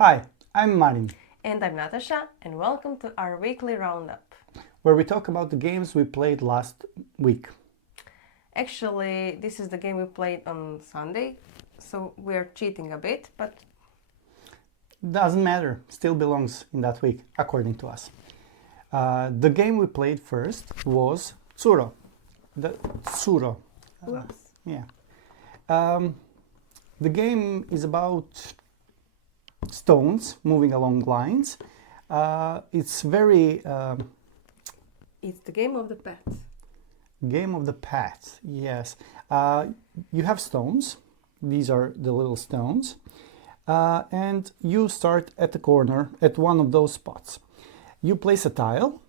Hi, I'm Marin, And I'm Natasha, and welcome to our weekly roundup. where we talk about the games we played last week. Actually, this is the game we played on Sunday, so we're cheating a bit, but Doesn't matter, still belongs in that week, according to us. The game we played first was Tsuro. The Tsuro. oops. Yeah. The game is about stones moving along lines. It's very It's the game of the pet. game of the path. Yes. You have stones. These are the little stones. And you start at the corner at one of those spots. You place a tile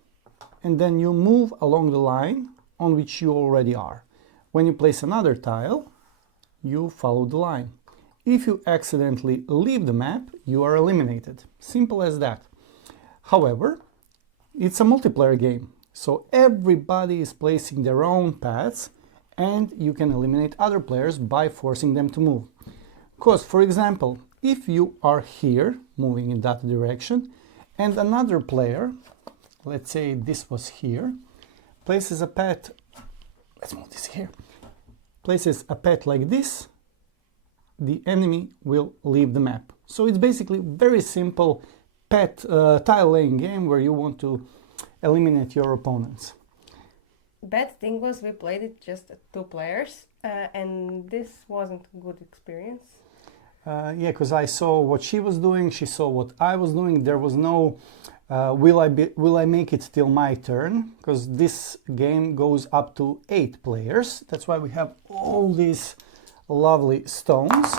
and then you move along the line on which you already are. When you place another tile, you follow the line. If you accidentally leave the map, you are eliminated. Simple as that. However, it's a multiplayer game, so everybody is placing their own paths and you can eliminate other players by forcing them to move. Because, for example, if you are here, moving in that direction, and another player, let's say this was here, places a pet, let's move this here, places a pet like this, the enemy will leave the map. So it's basically very simple tile laying game where you want to eliminate your opponents. Bad thing was we played it just at two players, and this wasn't a good experience. Yeah, because I saw what she was doing, she saw what I was doing. There was no will I make it till my turn, because this game goes up to 8 players. That's why we have all these lovely stones.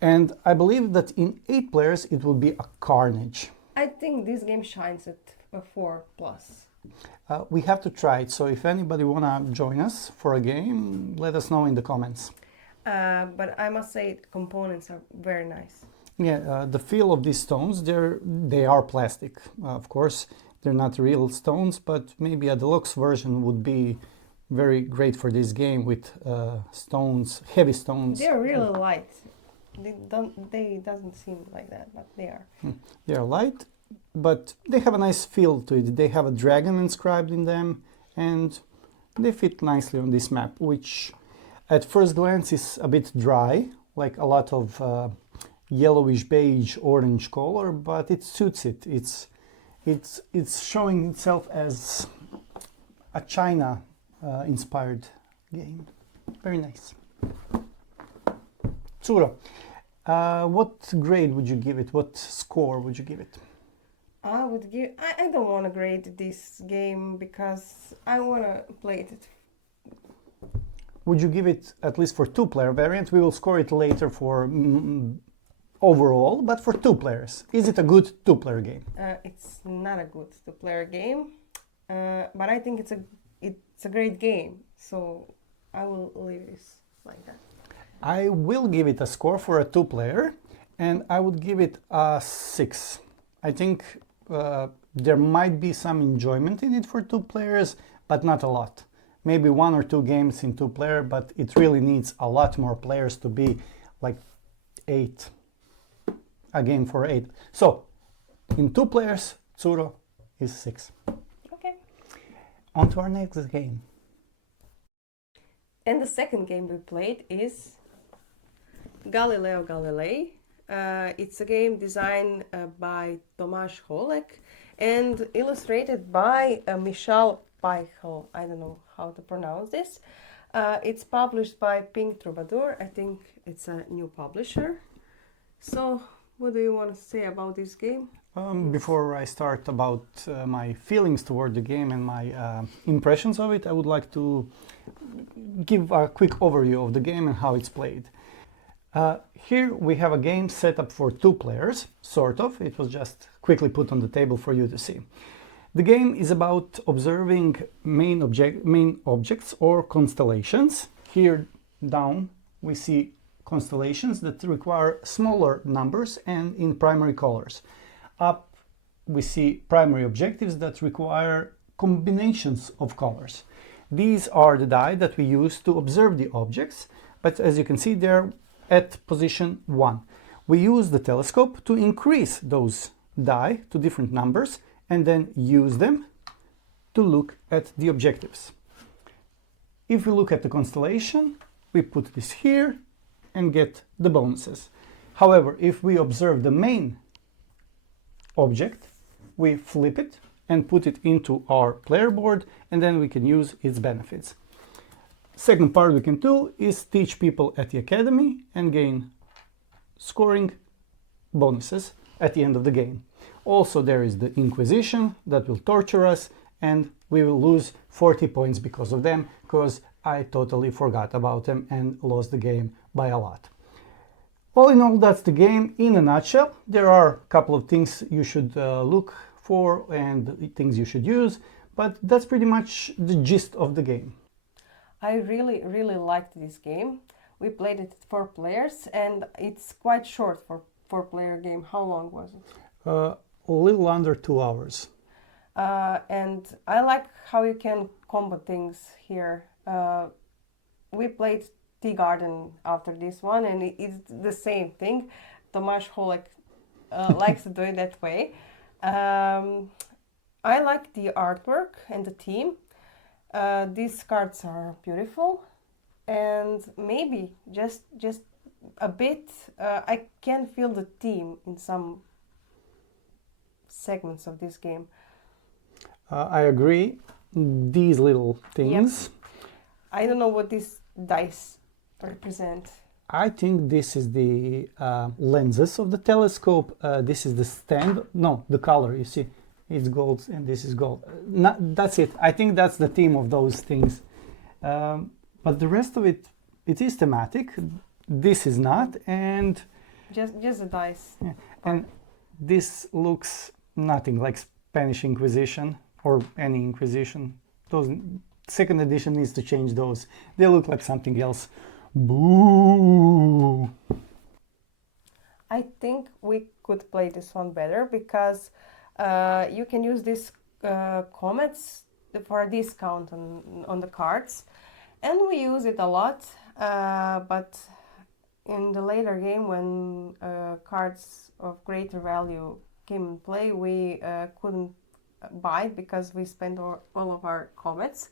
And I believe that in 8 players it will be a carnage. I think this game shines at a 4 plus. We have to try it, so if anybody wanna join us for a game, let us know in the comments. But I must say, the components are very nice. Yeah, the feel of these stones, they are plastic, of course. They're not real stones, but maybe a deluxe version would be very great for this game with stones, heavy stones. They're really light. They doesn't seem like that, but they are. They are light, but they have a nice feel to it. They have a dragon inscribed in them, and they fit nicely on this map, which at first glance is a bit dry, like a lot of yellowish beige orange color, but it suits it. It's showing itself as a China inspired game. Very nice. Tsuro, what grade would you give it? What score would you give it? I would give. I don't want to grade this game because I want to play it. Would you give it at least for 2-player variant? We will score it later for overall, but for 2 players. Is it a good 2-player game? It's not a good two-player game, but I think it's a great game. So I will leave this like that. I will give it a score for a 2-player, and I would give it a 6. I think there might be some enjoyment in it for 2 players, but not a lot. Maybe 1 or 2 games in 2-player, but it really needs a lot more players to be like 8. A game for 8. So, in 2 players, Tsuro is 6. Okay. On to our next game. And the second game we played is Galileo Galilei. It's a game designed by Tomáš Holek and illustrated by Michal Peichel. I don't know how to pronounce this. It's published by Pink Troubadour. I think it's a new publisher. So, what do you want to say about this game? Before I start about my feelings toward the game and my impressions of it, I would like to give a quick overview of the game and how it's played. Here we have a game set up for 2 players, sort of. It was just quickly put on the table for you to see. The game is about observing main objects or constellations. Here down we see constellations that require smaller numbers and in primary colors. Up we see primary objectives that require combinations of colors. These are the die that we use to observe the objects, but as you can see they're at position 1. We use the telescope to increase those die to different numbers and then use them to look at the objectives. If we look at the constellation, we put this here and get the bonuses. However, if we observe the main object, we flip it and put it into our player board, and then we can use its benefits. Second part we can do is teach people at the academy and gain scoring bonuses at the end of the game. Also, there is the Inquisition that will torture us, and we will lose 40 points because of them, because I totally forgot about them and lost the game by a lot. All in all, that's the game in a nutshell. There are a couple of things you should look for and things you should use, but that's pretty much the gist of the game. I really liked this game. We played it 4 players, and it's quite short for 4-player game. How long was it? A little under 2 hours. And I like how you can combo things here. We played Tea Garden after this one, and it's the same thing. Tomáš Holek likes to do it that way. I like the artwork and the theme. These cards are beautiful, and maybe just a bit I can feel the theme in some segments of this game. I agree. These little things. Yep. I don't know what these dice represent. I think this is the lenses of the telescope. This is the stand. No, the color, you see. It's gold and this is gold. That's it. I think that's the theme of those things. But the rest of it, it is thematic. This is not. And just the dice. Yeah. And this looks nothing like Spanish Inquisition or any Inquisition. Those second edition needs to change those. They look like something else. Boo! I think we could play this one better because you can use these comets for a discount on the cards, and we use it a lot, but in the later game when cards of greater value came in play, we couldn't buy it because we spent all of our comets.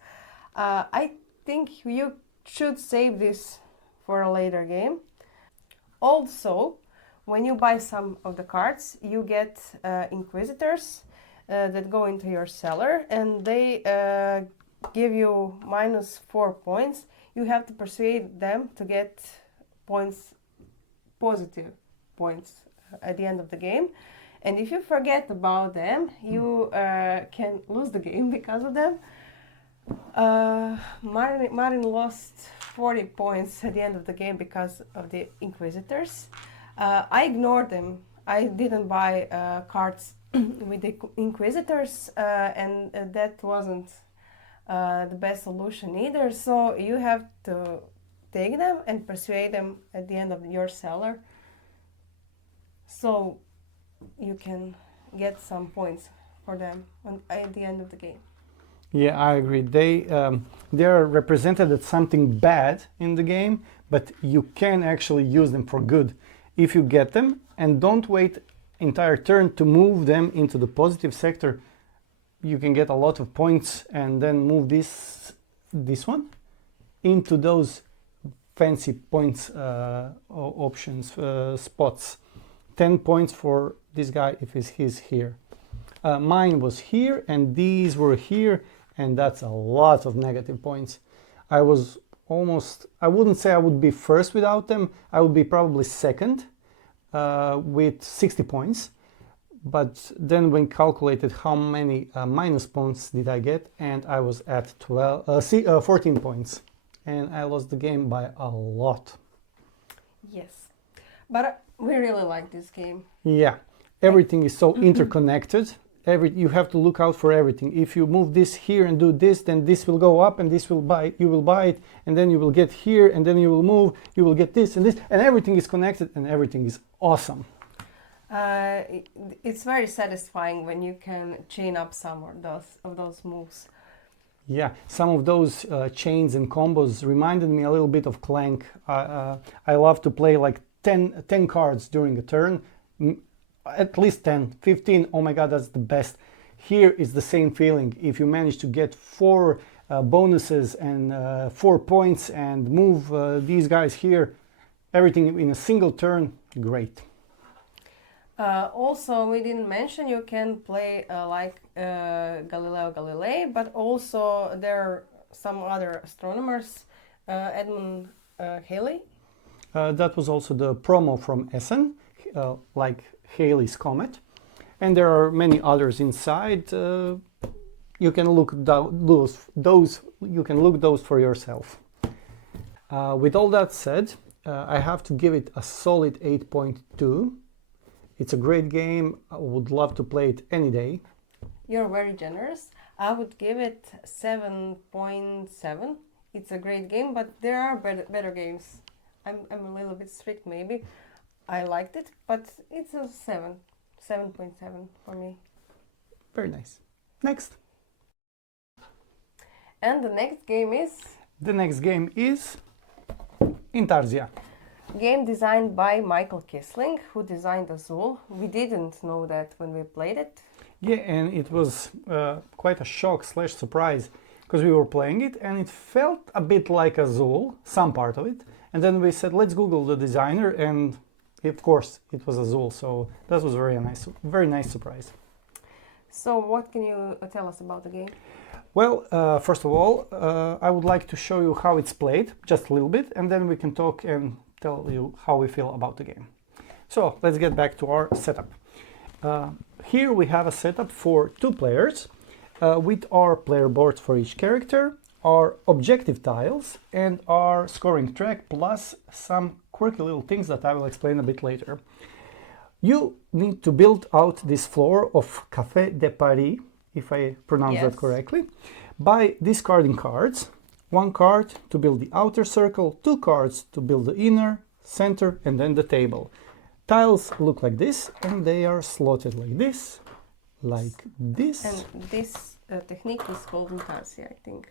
I think you should save this for a later game. Also, when you buy some of the cards, you get Inquisitors that go into your cellar, and they give you -4 points. You have to persuade them to get points, positive points at the end of the game. And if you forget about them, you can lose the game because of them. Marin lost 40 points at the end of the game because of the Inquisitors. I ignored them. I didn't buy cards with the Inquisitors, and that wasn't the best solution either. So you have to take them and persuade them at the end of your cellar, so you can get some points for them at the end of the game. Yeah, I agree. They are represented as something bad in the game, but you can actually use them for good if you get them, and don't wait entire turn to move them into the positive sector. You can get a lot of points and then move this one into those fancy points options spots. 10 points for this guy if he's here. Mine was here and these were here, and that's a lot of negative points. I wouldn't say I would be first without them. I would be probably second with 60 points. But then when calculated how many minus points did I get, and I was at 14 points. And I lost the game by a lot. Yes, but we really like this game. Yeah, everything is so interconnected. You have to look out for everything. If you move this here and do this, then this will go up and this will buy. You will buy it, and then you will get here, and then you will move. You will get this and this, and everything is connected, and everything is awesome. It's very satisfying when you can chain up some of those moves. Yeah, some of those chains and combos reminded me a little bit of Clank. I love to play like 10 cards during a turn, at least 10, 15, oh my god, that's the best. Here is the same feeling. If you manage to get 4 bonuses and 4 points and move these guys here, everything in a single turn, great. Also, we didn't mention you can play like Galileo Galilei, but also there are some other astronomers, Edmund Halley. That was also the promo from Essen, like Halley's Comet. And there are many others inside. You can look you can look those for yourself. With all that said, I have to give it a solid 8.2. It's a great game. I would love to play it any day. You're very generous. I would give it 7.7. It's a great game, but there are better games. I'm a little bit strict maybe. I liked it, but it's a 7.7 for me. Very nice. Next. And the next game is? The next game is Intarsia. Game designed by Michael Kissling, who designed Azul. We didn't know that when we played it. Yeah, and it was quite a shock / surprise, because we were playing it and it felt a bit like Azul, some part of it. And then we said, let's Google the designer, and of course it was Azul. So that was very nice surprise. So what can you tell us about the game? Well, first of all, I would like to show you how it's played, just a little bit, and then we can talk and tell you how we feel about the game. So let's get back to our setup. Here we have a setup for 2 players with our player boards for each character, our objective tiles, and our scoring track, plus some quirky little things that I will explain a bit later. You need to build out this floor of Café de Paris, if I pronounce that correctly, by discarding cards. 1 card to build the outer circle, 2 cards to build the inner, center, and then the table. Tiles look like this, and they are slotted like this. And this technique is called Intarsia, I think.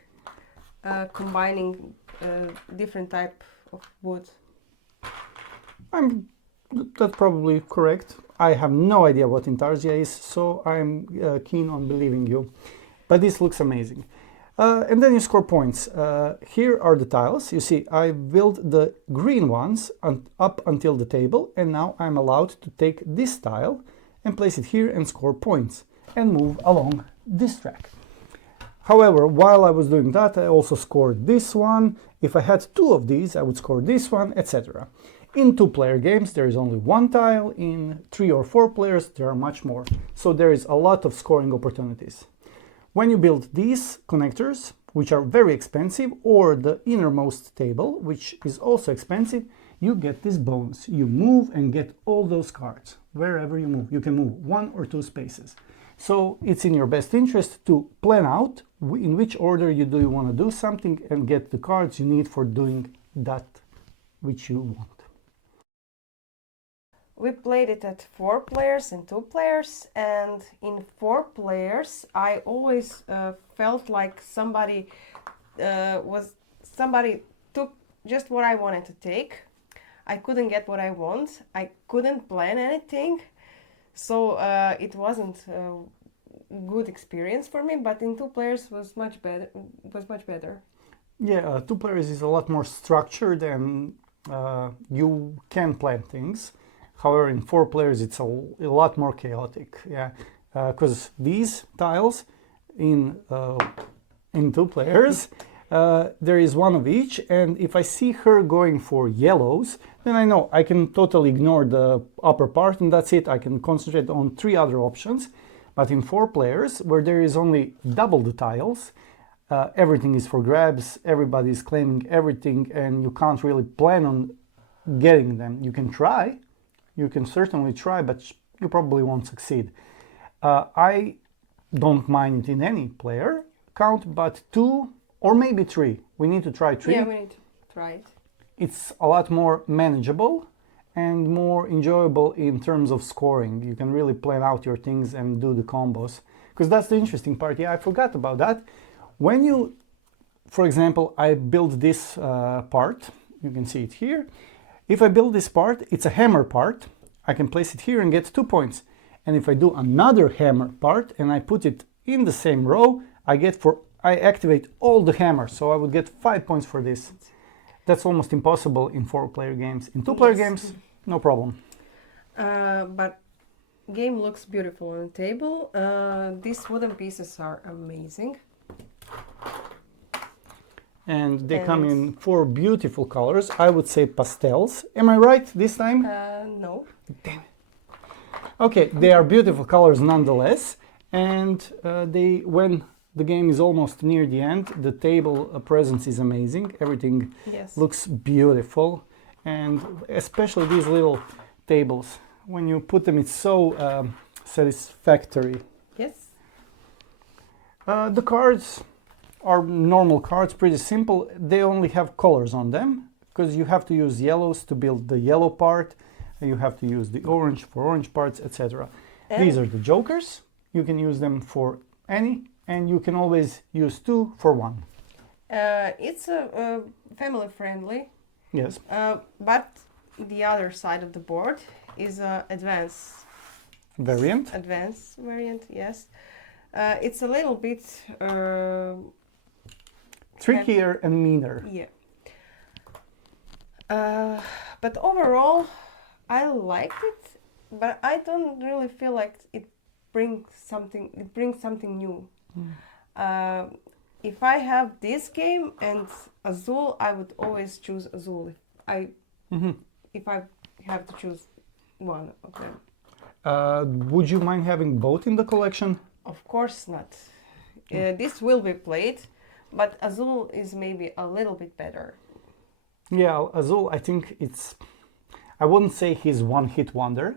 Combining different type of wood. That's probably correct. I have no idea what Intarsia is, so I'm keen on believing you. But this looks amazing. And then you score points. Here are the tiles. You see, I built the green ones up until the table, and now I'm allowed to take this tile and place it here and score points and move along this track. However, while I was doing that, I also scored this one. If I had 2 of these, I would score this one, etc. In 2-player games, there is only 1 tile. In 3 or 4 players, there are much more. So there is a lot of scoring opportunities. When you build these connectors, which are very expensive, or the innermost table, which is also expensive, you get this bonus. You move and get all those cards. Wherever you move, you can move 1 or 2 spaces. So it's in your best interest to plan out in which order you want to do something and get the cards you need for doing that which you want. We played it at 4 players and 2 players, and in 4 players I always felt like somebody took just what I wanted to take. I couldn't get what I want. I couldn't plan anything, so it wasn't a good experience for me. But in 2 players was much better. Yeah, 2 players is a lot more structured and you can plan things. However, in 4 players, it's a lot more chaotic. Yeah, because these tiles in 2 players, there is 1 of each, and if I see her going for yellows, then I know I can totally ignore the upper part, and that's it. I can concentrate on 3 other options. But in 4 players, where there is only double the tiles, everything is for grabs. Everybody is claiming everything, and you can't really plan on getting them. You can try. You can certainly try, but you probably won't succeed. I don't mind it in any player count, but 2 or maybe 3. We need to try 3. Yeah, we need to try it. It's a lot more manageable and more enjoyable in terms of scoring. You can really plan out your things and do the combos. Because that's the interesting part. Yeah, I forgot about that. When you, for example, I built this part, you can see it here. If I build this part, it's a hammer part. I can place it here and get 2 points. And if I do another hammer part and I put it in the same row, I activate all the hammers, so I would get 5 points for this. That's almost impossible in 4-player games. In 2-player games, no problem. But game looks beautiful on the table. These wooden pieces are amazing. And they come in 4 beautiful colors. I would say pastels. Am I right this time? No. Damn it. Okay, they are beautiful colors nonetheless. And when the game is almost near the end, the table presence is amazing. Everything looks beautiful. And especially these little tables. When you put them, it's so satisfactory. Yes. The cards are normal cards, pretty simple. They only have colors on them because you have to use yellows to build the yellow part. You have to use the orange for orange parts, etc. These are the jokers. You can use them for any, and you can always use 2 for 1. It's family friendly. Yes. But the other side of the board is advanced variant. Advanced variant, yes. It's a little bit trickier and meaner. Yeah. But overall, I like it, but I don't really feel like it brings something new. If I have this game and Azul, I would always choose Azul. If I have to choose one of them. Would you mind having both in the collection? Of course not. This will be played, but Azul is maybe a little bit better. Yeah, Azul, I think I wouldn't say his one-hit wonder,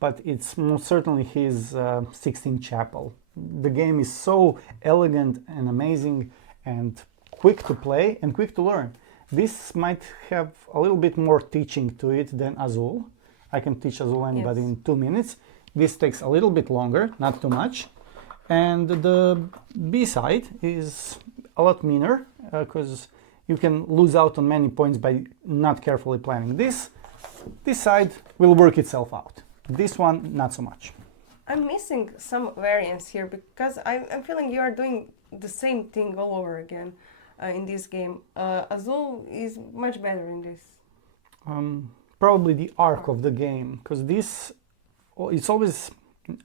but it's most certainly his 16th Chapel. The game is so elegant and amazing and quick to play and quick to learn. This might have a little bit more teaching to it than Azul. I can teach Azul anybody in 2 minutes. This takes a little bit longer, not too much. And the B-side is a lot meaner because you can lose out on many points by not carefully planning. This side will work itself out. This one, not so much. I'm missing some variants here because I'm feeling you are doing the same thing all over again in this game. Azul is much better in this. Probably the arc of the game, because it's always,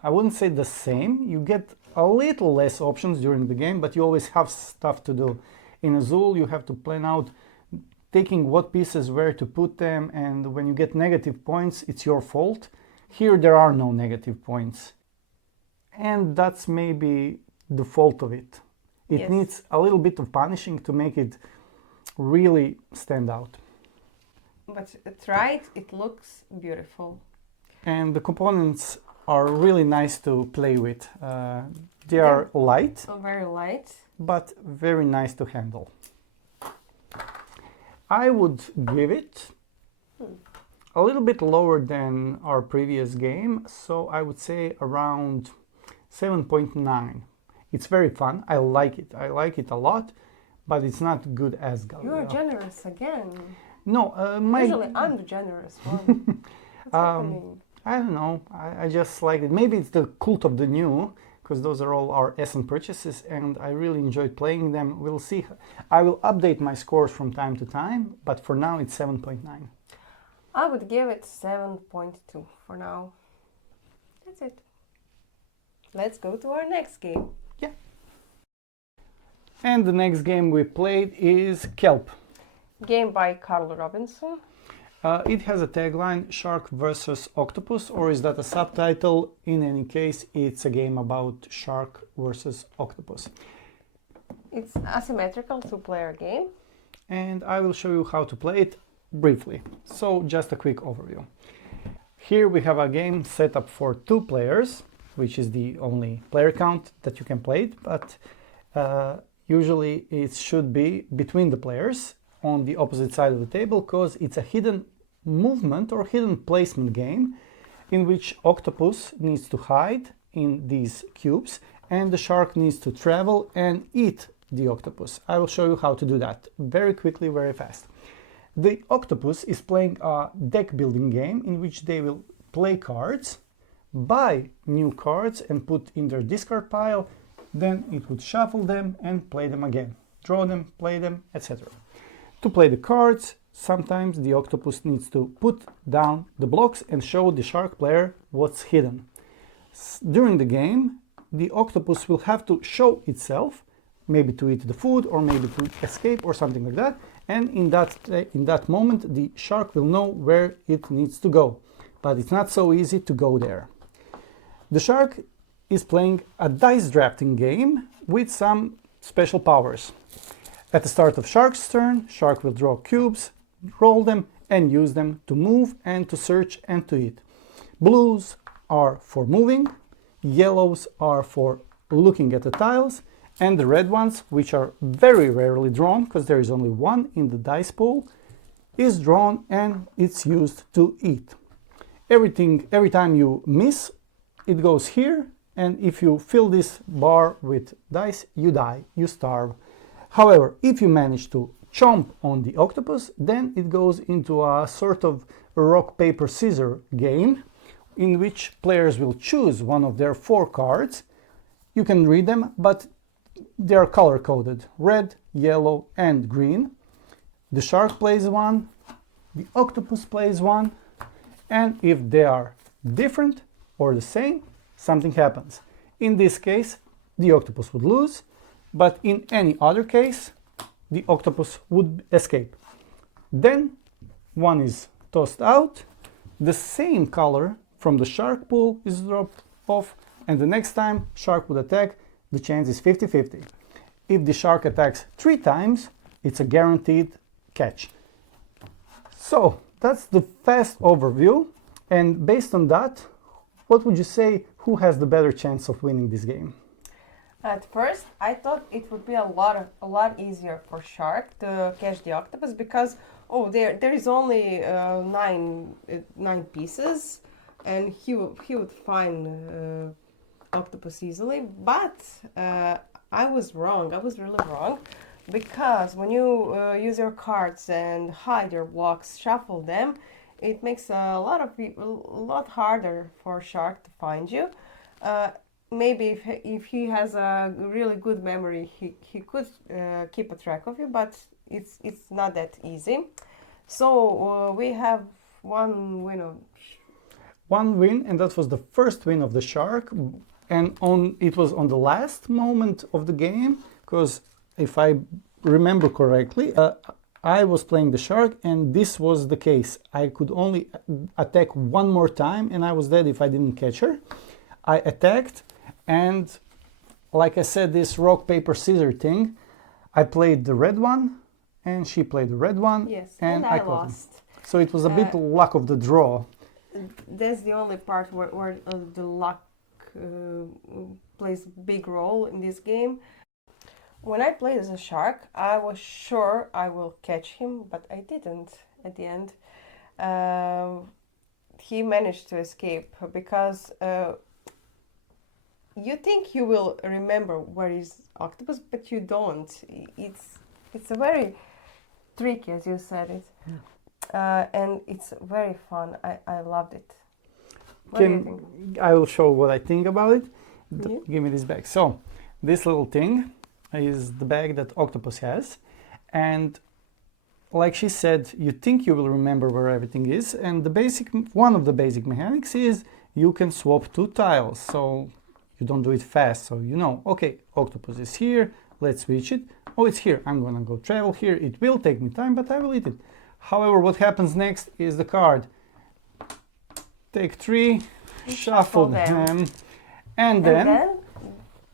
I wouldn't say the same. You get a little less options during the game, but you always have stuff to do. In Azul, you have to plan out taking what pieces where to put them, and when you get negative points, it's your fault. Here, there are no negative points. And that's maybe the fault of it. It needs a little bit of punishing to make it really stand out. But try it, it looks beautiful. And the components are really nice to play with. They are light. Very light. But very nice to handle. I would give it a little bit lower than our previous game, so I would say around 7.9. It's very fun. I like it. I like it a lot, but it's not good as Galileo. You are generous again. No, usually I'm the generous one. What's happening? I don't know. I just like it. Maybe it's the cult of the new, because those are all our Essen purchases, and I really enjoyed playing them. We'll see. I will update my scores from time to time, but for now it's 7.9. I would give it 7.2 for now. That's it. Let's go to our next game. Yeah. And the next game we played is Kelp. Game by Carl Robinson. It has a tagline, Shark versus Octopus, or is that a subtitle? In any case, it's a game about shark versus octopus. It's asymmetrical 2-player game. And I will show you how to play it briefly. So just a quick overview. Here we have a game set up for 2 players, which is the only player count that you can play it, but usually it should be between the players on the opposite side of the table, because it's a hidden movement or hidden placement game in which octopus needs to hide in these cubes and the shark needs to travel and eat the octopus. I will show you how to do that very quickly, very fast. The octopus is playing a deck building game in which they will play cards, buy new cards and put in their discard pile, then it would shuffle them and play them again, draw them, play them, etc. To play the cards, sometimes the octopus needs to put down the blocks and show the shark player what's hidden. During the game, the octopus will have to show itself, maybe to eat the food or maybe to escape or something like that, and in that moment the shark will know where it needs to go. But it's not so easy to go there. The shark is playing a dice drafting game with some special powers. At the start of shark's turn, shark will draw cubes, roll them and use them to move and to search and to eat. Blues are for moving, yellows are for looking at the tiles, and the red ones, which are very rarely drawn because there is only one in the dice pool, is drawn and it's used to eat. Every time you miss, it goes here, and if you fill this bar with dice, you die, you starve. However, if you manage to chomp on the octopus, then it goes into a sort of rock, paper, scissors game in which players will choose one of their 4 cards. You can read them, but they are color coded: red, yellow and green. The shark plays one, the octopus plays one, and if they are different or the same, something happens. In this case, the octopus would lose, but in any other case, the octopus would escape. Then one is tossed out, the same color from the shark pool is dropped off, and the next time shark would attack, the chance is 50-50. If the shark attacks 3 times, it's a guaranteed catch. So that's the fast overview, and based on that, what would you say, who has the better chance of winning this game? At first, I thought it would be a lot easier for shark to catch the octopus because there is only 9 pieces, and he would find octopus easily. But I was wrong. I was really wrong, because when you use your cards and hide your blocks, shuffle them, it makes a lot harder for shark to find you. Maybe if he has a really good memory, he could keep a track of you, but it's not that easy. So we have one win. One win, and that was the first win of the shark, and it was on the last moment of the game, because if I remember correctly, I was playing the shark, and this was the case. I could only attack one more time, and I was dead if I didn't catch her. I attacked, and like I said, this rock, paper, scissors thing, I played the red one, and she played the red one, yes, and I lost. So it was a bit luck of the draw. That's the only part where the luck plays a big role in this game. When I played as a shark, I was sure I will catch him, but I didn't at the end. He managed to escape because you think you will remember where is octopus, but you don't. It's a very tricky, as you said it, and it's very fun. I loved it. What do you think? I will show what I think about it. Yeah. Give me this bag. So this little thing is the bag that octopus has, and like she said, you think you will remember where everything is, and one of the basic mechanics is you can swap 2 tiles, so you don't do it fast, so you know, okay, octopus is here, let's switch it. Oh, it's here, I'm gonna go travel here. It will take me time, but I will eat it. However, what happens next is the card. Take 3, shuffle them, and then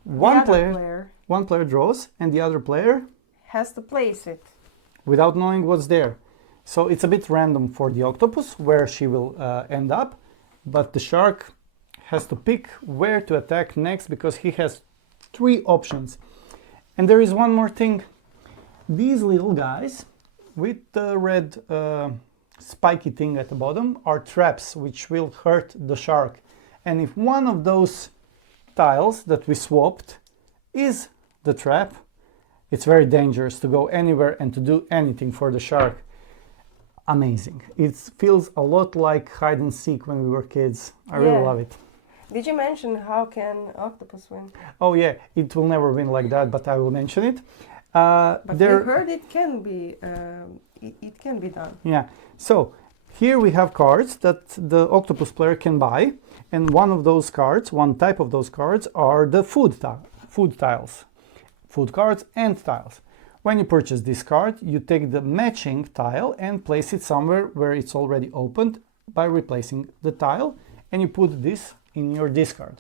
one player draws, and the other player has to place it without knowing what's there. So it's a bit random for the octopus where she will end up, but the shark has to pick where to attack next because he has 3 options. And there is one more thing. These little guys with the red spiky thing at the bottom are traps which will hurt the shark. And if one of those tiles that we swapped is the trap, it's very dangerous to go anywhere and to do anything for the shark. amazing. It feels a lot like hide and seek when we were kids. I really Yeah. love it. Did you mention how can octopus win? Oh yeah, it will never win like that, but I will mention it. But we There, heard it can be it can be done. yeah. So here we have cards that the octopus player can buy, and one of those cards, one type of those cards, are the food tiles, food cards and tiles. When you purchase this card, you take the matching tile and place it somewhere where it's already opened by replacing the tile, and you put this in your discard.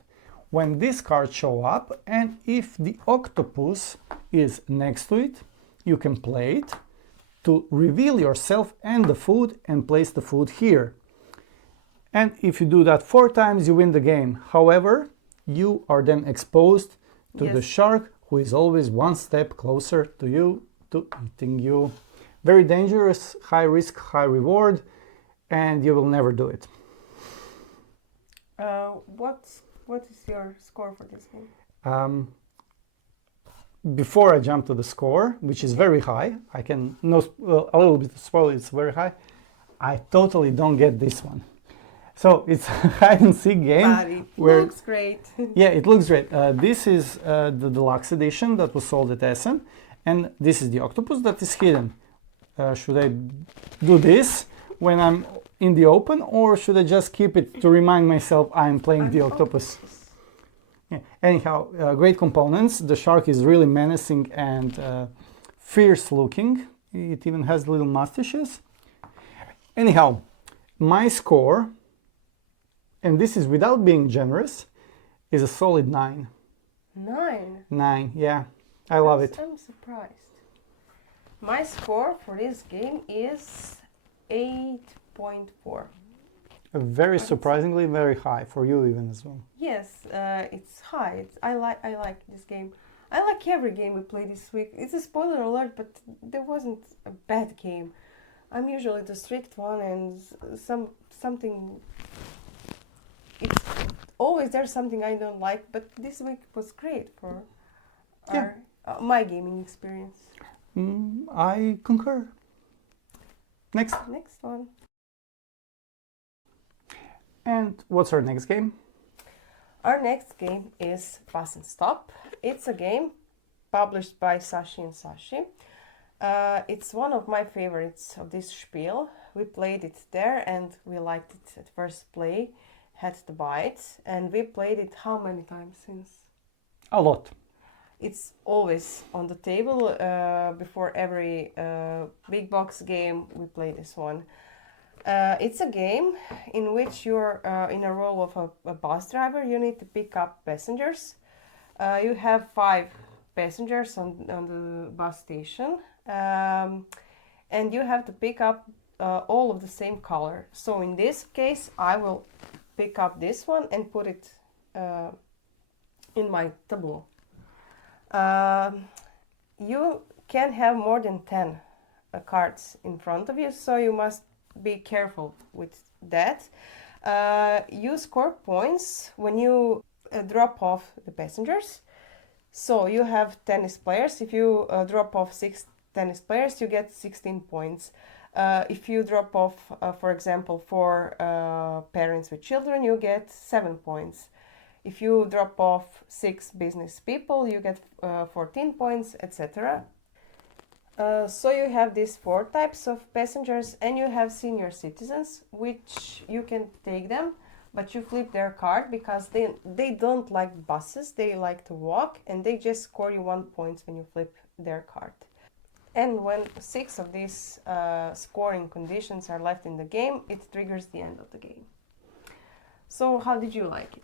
When this card show up, and if the octopus is next to it, you can play it to reveal yourself and the food and place the food here. And if you do that 4 times, you win the game. However, you are then exposed to the Yes. shark, who is always one step closer to you, to eating you. Very dangerous, high risk, high reward, and you will never do it. What is your score for this game? Before I jump to the score, which is very high, I can a little bit spoil, it's very high. I totally don't get this one. So it's a hide and seek game. But it where, looks great. yeah, it looks great. This is the deluxe edition that was sold at Essen, and this is the octopus that is hidden. Should I do this when I'm in the open, or should I just keep it to remind myself I'm playing the octopus? Yeah. Anyhow, great components. The shark is really menacing and fierce looking. It even has little mustaches. Anyhow, my score, and this is without being generous, is a solid 9. 9. 9, yeah. I love it. I'm surprised. My score for this game is 8.4. Very surprisingly very high for you even as well. Yes, it's high. I like this game. I like every game we play this week. It's a spoiler alert, but there wasn't a bad game. I'm usually the strict one, and something. It's always there's something I don't like, but this week was great for my gaming experience. I concur. Next. Next one. And what's our next game? Our next game is Pass and Stop. It's a game published by Sashi and Sashi. It's one of my favorites of this spiel. We played it there and we liked it at first play, had to buy it, and we played it how many times since? A lot. It's always on the table. Before every big box game, we play this one. It's a game in which you're in a role of a bus driver. You need to pick up passengers. You have 5 passengers on the bus station, and you have to pick up all of the same color. So in this case, I will pick up this one and put it in my tableau. You can have more than 10 cards in front of you, so you must be careful with that. You score points when you drop off the passengers. So you have tennis players. If you drop off 6 tennis players, you get 16 points. If you drop off, for example, 4 parents with children, you get 7 points. If you drop off 6 business people, you get 14 points, etc. So you have these 4 types of passengers, and you have senior citizens, which you can take them, but you flip their card because they don't like buses, they like to walk, and they just score you 1 point when you flip their card. And when 6 of these scoring conditions are left in the game, it triggers the end of the game. So how did you like it?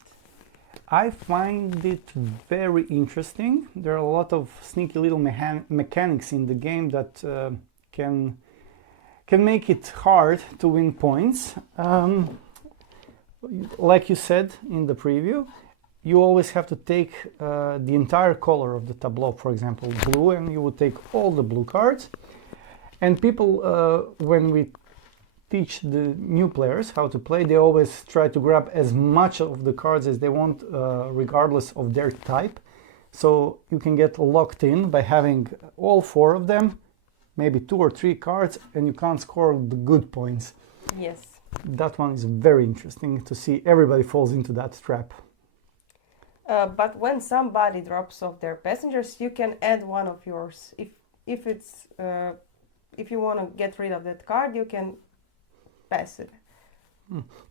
I find it very interesting. There are a lot of sneaky little mechanics in the game that can make it hard to win points. Like you said in the preview, you always have to take the entire color of the tableau, for example, blue, and you would take all the blue cards. And people, when we teach the new players how to play, they always try to grab as much of the cards as they want, regardless of their type. So you can get locked in by having all 4 of them, maybe 2 or 3 cards and you can't score the good points. Yes. That one is very interesting to see everybody falls into that trap. But when somebody drops off their passengers, you can add one of yours. If you want to get rid of that card, you can pass it.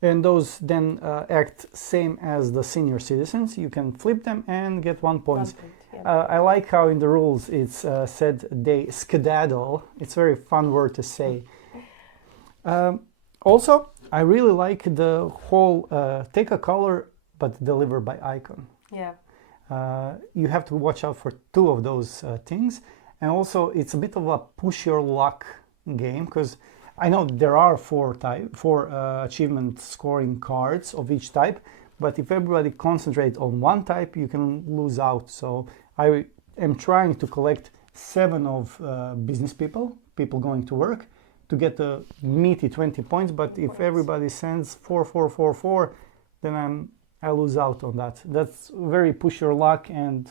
And those then act same as the senior citizens. You can flip them and get 1 point. 1 point, yeah. I like how in the rules it's said they skedaddle. It's a very fun word to say. Also, I really like the whole take a color but deliver by icon. Yeah. You have to watch out for 2 of those things. And also it's a bit of a push your luck game, because I know there are 4 achievement scoring cards of each type, but if everybody concentrates on one type, you can lose out. So I am trying to collect 7 of business people going to work, to get a meaty 20 points. But if everybody sends 4, 4, 4, 4, then I lose out on that. That's very push your luck and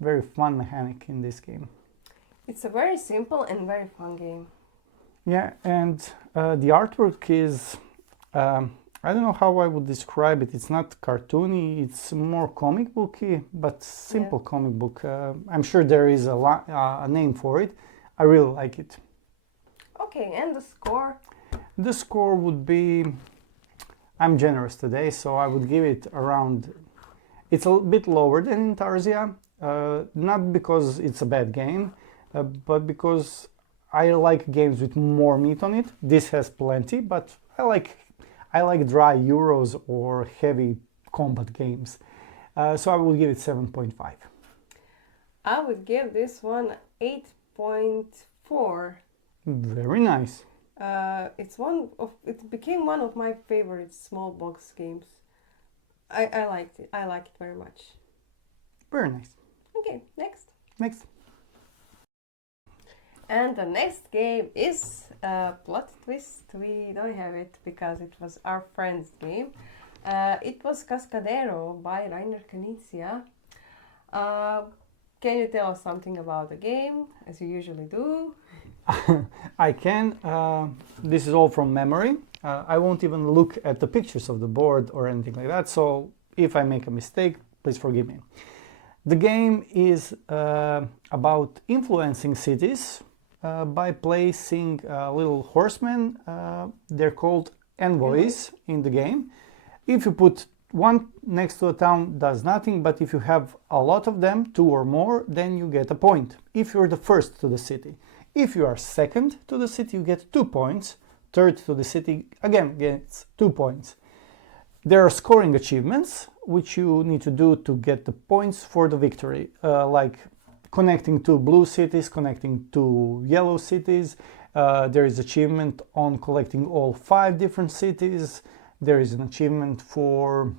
very fun mechanic in this game. It's a very simple and very fun game. Yeah, and the artwork is, I don't know how I would describe it. It's not cartoony, it's more comic booky, but simple comic book. I'm sure there is a name for it. I really like it. Okay, and the score? The score would be, I'm generous today, so I would give it around, it's a bit lower than Intarsia, not because it's a bad game, but because I like games with more meat on it. This has plenty, but I like dry Euros or heavy combat games. So I will give it 7.5. I would give this one 8.4. Very nice. It became one of my favorite small box games. I liked it. I like it very much. Very nice. Okay, next. Next. And the next game is Plot Twist. We don't have it because it was our friend's game. It was Cascadero by Rainer Knizia. Can you tell us something about the game, as you usually do? I can. This is all from memory. I won't even look at the pictures of the board or anything like that, so if I make a mistake, please forgive me. The game is about influencing cities by placing little horsemen. They're called envoys in the game. If you put one next to a town, does nothing, but if you have a lot of them, 2 or more, then you get a point, if you're the first to the city. If you are second to the city, you get 2 points. Third to the city, again, gets 2 points. There are scoring achievements, which you need to do to get the points for the victory, like connecting 2 blue cities, connecting 2 yellow cities. There is achievement on collecting all 5 different cities. There is an achievement for,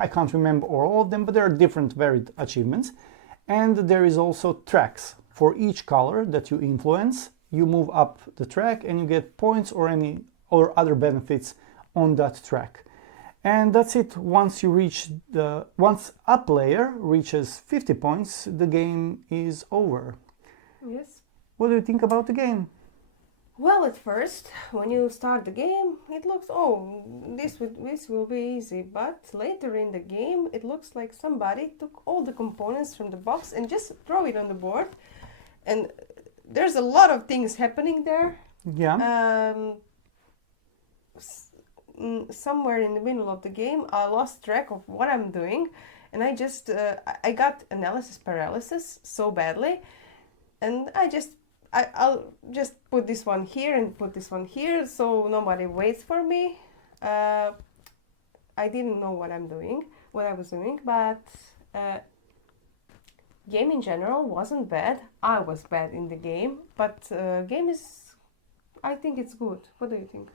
I can't remember all of them, but there are different varied achievements. And there is also tracks. For each color that you influence, you move up the track and you get points or other benefits on that track. And that's it. Once a player reaches 50 points, the game is over. Yes. What do you think about the game? Well, at first, when you start the game, it looks, this will be easy. But later in the game, it looks like somebody took all the components from the box and just throw it on the board. And there's a lot of things happening there. Yeah. Somewhere in the middle of the game, I lost track of what I'm doing, and I got analysis paralysis so badly, and I'll just put this one here and put this one here, so nobody waits for me. I didn't know what I was doing, but game in general wasn't bad. I was bad in the game, but game is, I think it's good. What do you think?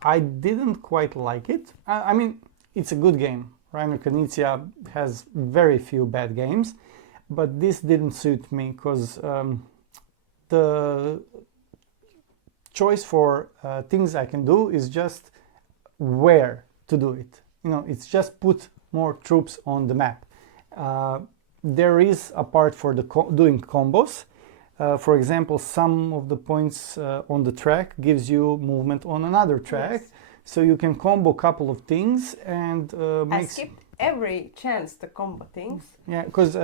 I didn't quite like it. I mean, it's a good game. Rainer Knizia has very few bad games, but this didn't suit me because the choice for things I can do is just where to do it. It's just put more troops on the map. There is a part for doing combos. For example, some of the points on the track gives you movement on another track. Yes. So you can combo a couple of things and I make... skipped every chance to combo things. Yeah, because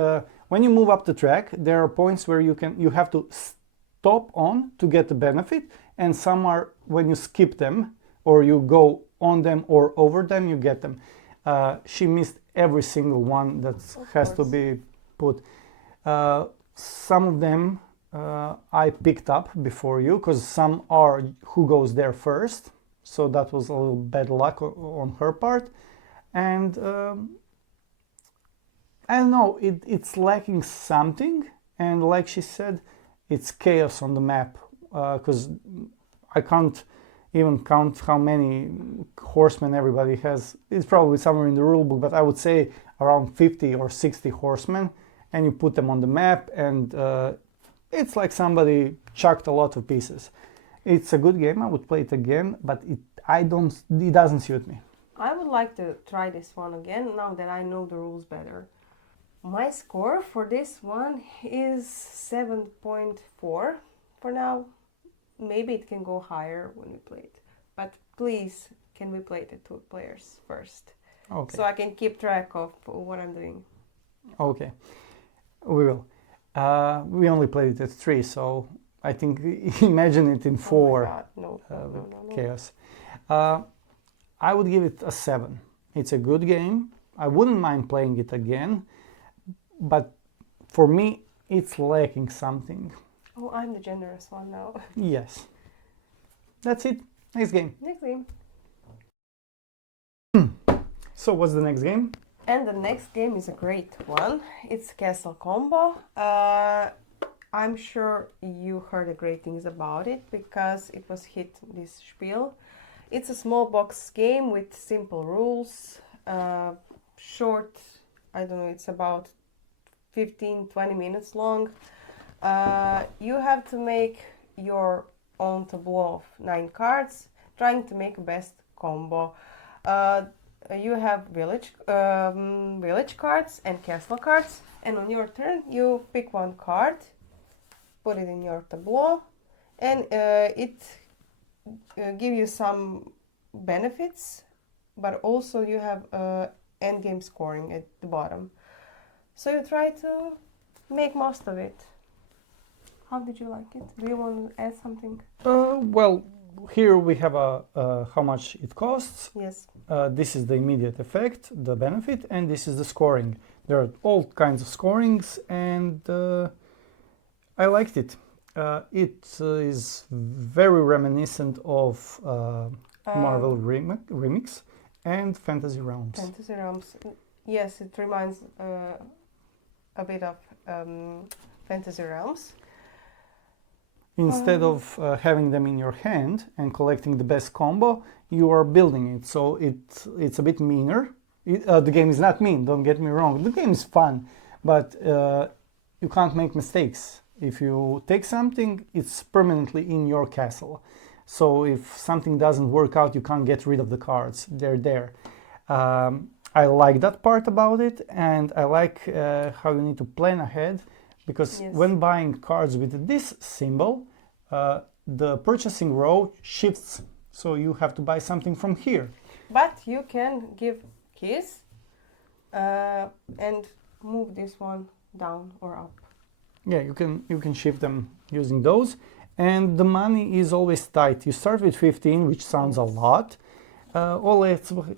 when you move up the track, there are points where you have to stop on to get the benefit, and some are when you skip them or you go on them or over them, you get them. She missed every single one that has to be put. Some of them I picked up before you, because some are who goes there first, so that was a little bad luck on her part. And I don't know, it's lacking something, and like she said, it's chaos on the map, because I can't even count how many horsemen everybody has. It's probably somewhere in the rulebook, but I would say around 50 or 60 horsemen, and you put them on the map, and it's like somebody chucked a lot of pieces. It's a good game, I would play it again, but it doesn't suit me. I would like to try this one again now that I know the rules better. My score for this one is 7.4 for now. Maybe it can go higher when we play it. But please, can we play it at 2 players first? Okay. So I can keep track of what I'm doing. Okay, we will. We only played it at 3, so I think imagine it in 4. Oh my God. No. Chaos. I would give it a 7. It's a good game. I wouldn't mind playing it again, but for me, it's lacking something. Oh, I'm the generous one now. Yes. That's it. Next game. Next game. So what's the next game? And the next game is a great one. It's Castle Combo. I'm sure you heard great things about it because it was hit this spiel. It's a small box game with simple rules. Short, I don't know, it's about 15-20 minutes long. You have to make your own tableau of 9 cards, trying to make best combo. You have village cards and castle cards, and on your turn you pick one card, put it in your tableau, and it give you some benefits, but also you have end game scoring at the bottom. So you try to make most of it. How did you like it? Do you want to add something? Well, here we have how much it costs. Yes. This is the immediate effect, the benefit, and this is the scoring. There are all kinds of scorings, and I liked it. It is very reminiscent of Marvel Remix and Fantasy Realms. Fantasy Realms. Yes, it reminds a bit of Fantasy Realms. Instead of having them in your hand and collecting the best combo, you are building it. So it's a bit meaner. The game is not mean, don't get me wrong. The game is fun, but you can't make mistakes. If you take something, it's permanently in your castle. So if something doesn't work out, you can't get rid of the cards. They're there. I like that part about it, and I like how you need to plan ahead. Because yes. When buying cards with this symbol, the purchasing row shifts, so you have to buy something from here. But you can give keys and move this one down or up. Yeah, you can shift them using those, and the money is always tight. You start with 15, which sounds a lot.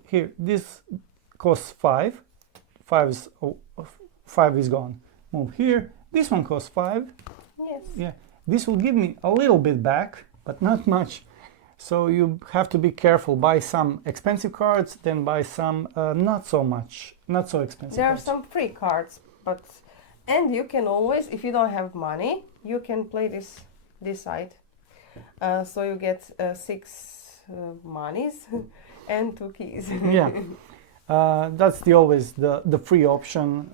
Here, this costs 5. 5 is gone. Move here. This one costs 5. Yes. Yeah, this will give me a little bit back, but not much. So you have to be careful. Buy some expensive cards, then buy some not so expensive. There are cards. some free cards, and you can always, if you don't have money, you can play this side. So you get 6 monies and 2 keys. Yeah, that's always the free option.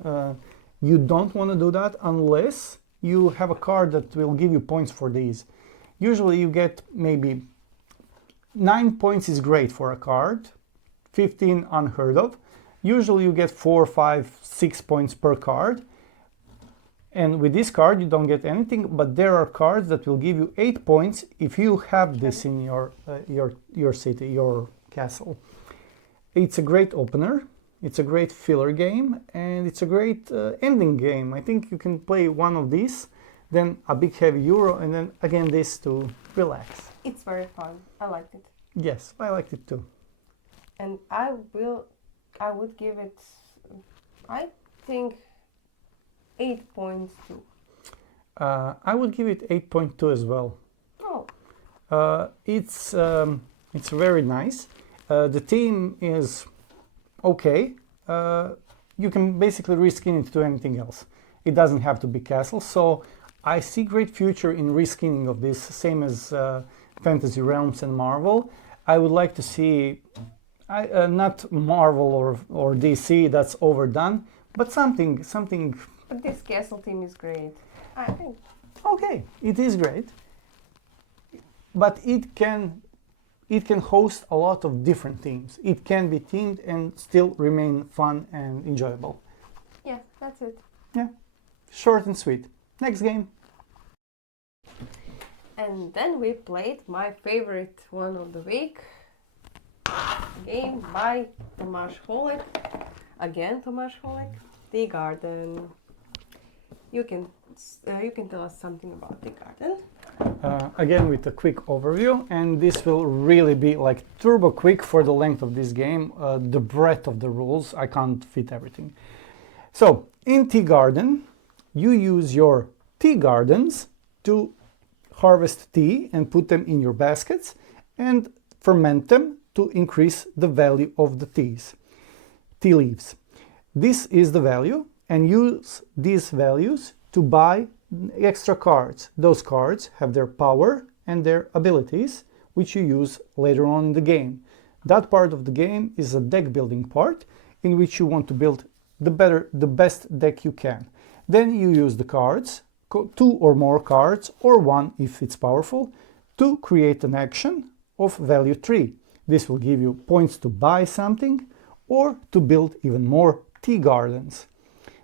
You don't want to do that unless you have a card that will give you points for these. Usually you get maybe 9 points is great for a card, 15 unheard of. Usually you get 4, 5, 6 points per card. And with this card, you don't get anything, but there are cards that will give you 8 points if you have this in your city, your castle. It's a great opener, it's a great filler game, and it's a great ending game. I think you can play one of these, then a big heavy euro, and then again this to relax. It's very fun. I liked it. Yes, I liked it too. And I would give it, I think, 8.2. I would give it 8.2 as well. Oh. It's very nice. The theme is okay. You can basically reskin it to anything else. It doesn't have to be castle. So I see great future in reskinning of this, same as Fantasy Realms and Marvel. I would like to see, not Marvel or DC, that's overdone, but something. But this castle theme is great. I think. Okay, it is great, but it can host a lot of different themes. It can be themed and still remain fun and enjoyable. Yeah, that's it. Yeah, short and sweet. Next game. And then we played my favorite one of the week, game by Tomáš Holek. Again, Tomáš Holek, Tea Garden. You can tell us something about Tea Garden. Again with a quick overview, and this will really be like turbo quick for the length of this game, the breadth of the rules. I can't fit everything. So in Tea Garden, you use your tea gardens to harvest tea and put them in your baskets and ferment them to increase the value of the tea leaves. This is the value, and use these values to buy extra cards. Those cards have their power and their abilities, which you use later on in the game. That part of the game is a deck building part, in which you want to build the best deck you can. Then you use the cards, 2 or more cards, or 1 if it's powerful, to create an action of value 3. This will give you points to buy something or to build even more tea gardens.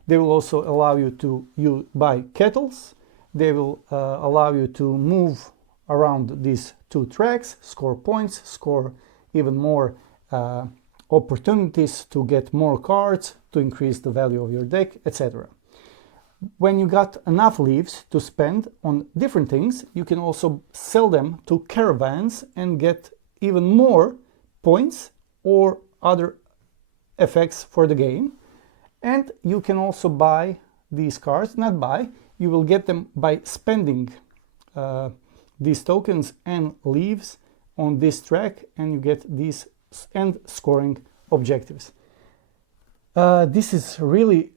They will also allow you to buy kettles. They will allow you to move around these 2 tracks, score points, score even more opportunities to get more cards, to increase the value of your deck, etc. When you got enough leaves to spend on different things, you can also sell them to caravans and get even more points or other effects for the game. And you can also buy these cards, not buy, you will get them by spending these tokens and leaves on this track, and you get these end scoring objectives. This is really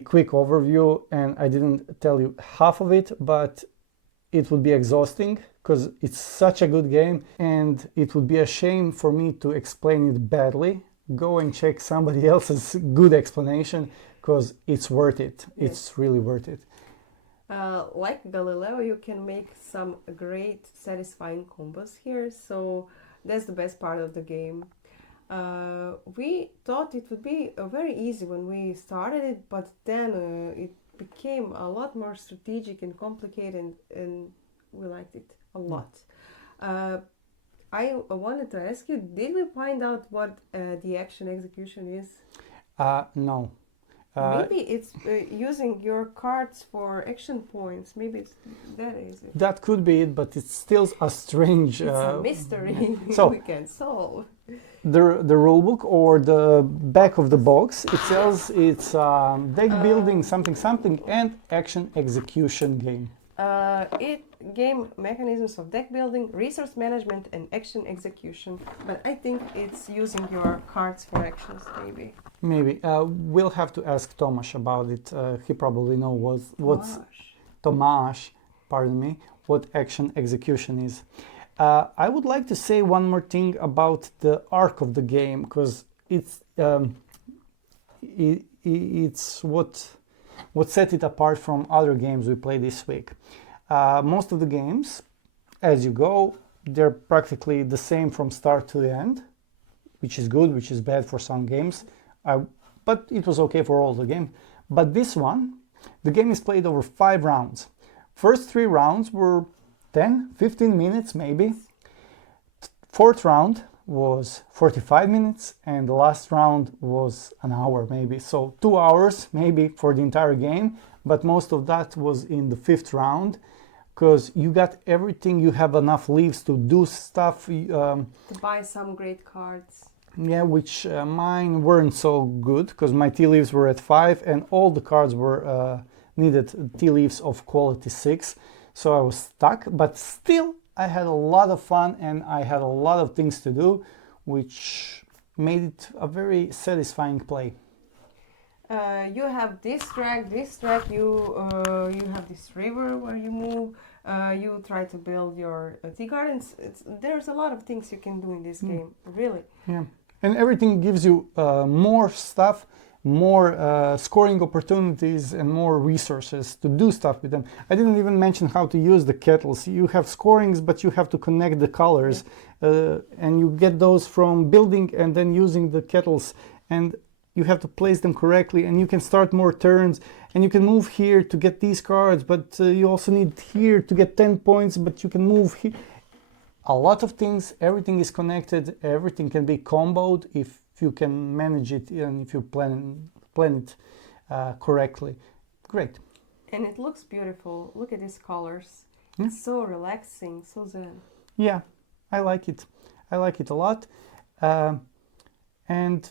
quick overview, and I didn't tell you half of it, but it would be exhausting because it's such a good game, and it would be a shame for me to explain it badly. Go and check somebody else's good explanation, because it's worth it. Yes. It's really worth it. Like Galileo, you can make some great satisfying combos here, so that's the best part of the game. We thought it would be very easy when we started it, but then it became a lot more strategic and complicated, and we liked it a lot. I wanted to ask you, did we find out what the action execution is? No. Maybe it's using your cards for action points. Maybe it's that is it. That could be it, but it's still a strange... It's a mystery so, we can solve. The rulebook or the back of the box, it says it's deck building something and action execution game. Game mechanisms of deck building, resource management, and action execution. But I think it's using your cards for actions, maybe. Maybe. We'll have to ask Tomáš about it. He probably knows what's Tomáš, pardon me, what action execution is. I would like to say one more thing about the arc of the game, because it's what set it apart from other games we played this week. Most of the games, as you go, they're practically the same from start to the end, which is good, which is bad for some games, but it was okay for all the game. But this one The game is played over 5 rounds. First 3 rounds were 10, 15 minutes maybe. Fourth round was 45 minutes and the last round was an hour maybe. So 2 hours maybe for the entire game, but most of that was in the 5th round because you got everything, you have enough leaves to do stuff. To buy some great cards. Yeah, which mine weren't so good because my tea leaves were at 5 and all the cards were needed tea leaves of quality 6. So I was stuck, but still I had a lot of fun and I had a lot of things to do, which made it a very satisfying play. You have this track, you have this river where you move, you try to build your tea gardens. There's a lot of things you can do in this game, really. Yeah, and everything gives you more stuff, more scoring opportunities and more resources to do stuff with them. I didn't even mention how to use the kettles. You have scorings, but you have to connect the colors, and you get those from building and then using the kettles, and you have to place them correctly, and you can start more turns, and you can move here to get these cards, but you also need here to get 10 points, but you can move here. A lot of things, everything is connected, everything can be comboed if you can manage it and if you plan it correctly. Great. And it looks beautiful. Look at these colors. It's so relaxing, so zen. Yeah, I like it. I like it a lot. And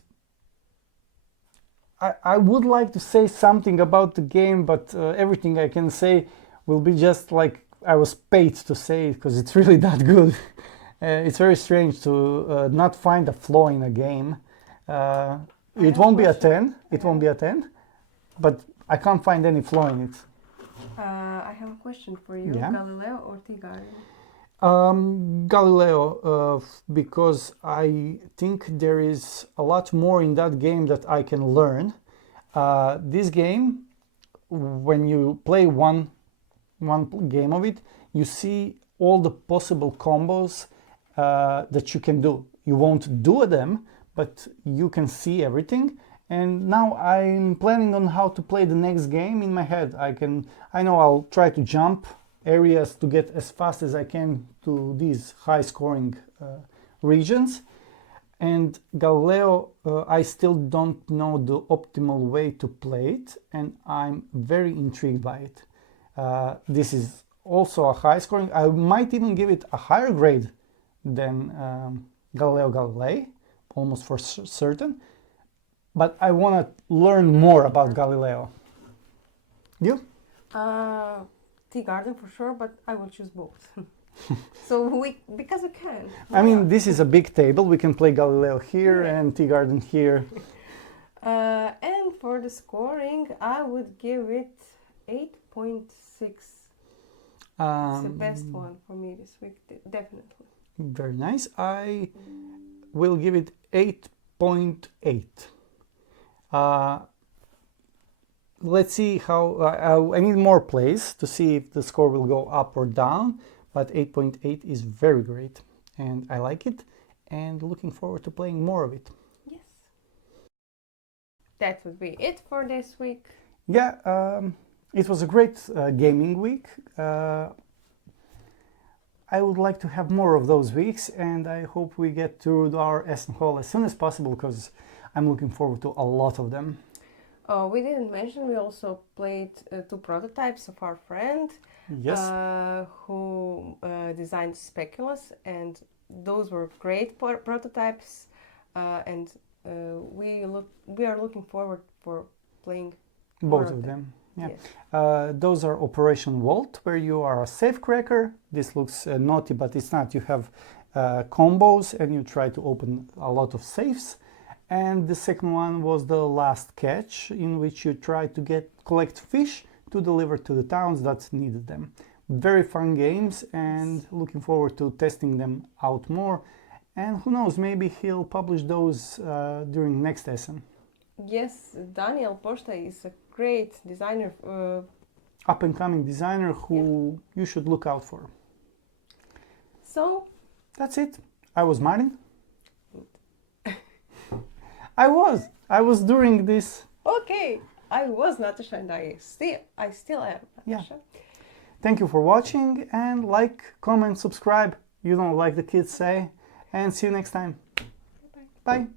I would like to say something about the game, but everything I can say will be just like I was paid to say it because it's really that good. It's very strange to not find a flaw in a game. It won't be a 10. It won't be a 10, but I can't find any flaw in it. I have a question for you. Yeah. Galileo or Tea Garden? Galileo, because I think there is a lot more in that game that I can learn. This game, when you play one game of it, you see all the possible combos that you can do. You won't do them, but you can see everything. And now I'm planning on how to play the next game in my head. I know I'll try to jump areas to get as fast as I can to these high scoring regions. And Galileo, I still don't know the optimal way to play it, and I'm very intrigued by it. This is also a high scoring. I might even give it a higher grade than Galileo Galilei, almost for certain. But I want to learn more about Galileo. You? Tea Garden for sure, but I will choose both. Because I can. I mean, this is a big table. We can play Galileo here and Tea Garden here. And for the scoring, I would give it 8.6. It's the best one for me this week, definitely. Very nice. I will give it 8.8. Let's see how I need more plays to see if the score will go up or down, but 8.8 is very great and I like it and looking forward to playing more of it. Yes. That would be it for this week. Yeah, it was a great gaming week. I would like to have more of those weeks, and I hope we get to our Essen Hall as soon as possible because I'm looking forward to a lot of them. We didn't mention we also played 2 prototypes of our friend, Yes, who designed Speculoos, and those were great prototypes, and we are looking forward for playing both of them. Yeah. Yes. Those are Operation Vault, where you are a safecracker. This looks naughty, but it's not. You have combos and you try to open a lot of safes. And the second one was The Last Catch, in which you try to collect fish to deliver to the towns that needed them. Very fun games, and looking forward to testing them out more. And who knows, maybe he'll publish those during next Essen. Yes, Daniel Posta is a great designer. Up-and-coming designer who you should look out for. So, that's it. I was Martin. I was doing this. Okay. I was Natasha and I still am Yeah. Natasha. Thank you for watching, and like, comment, subscribe. You know, like the kids say. And see you next time. Bye. Bye.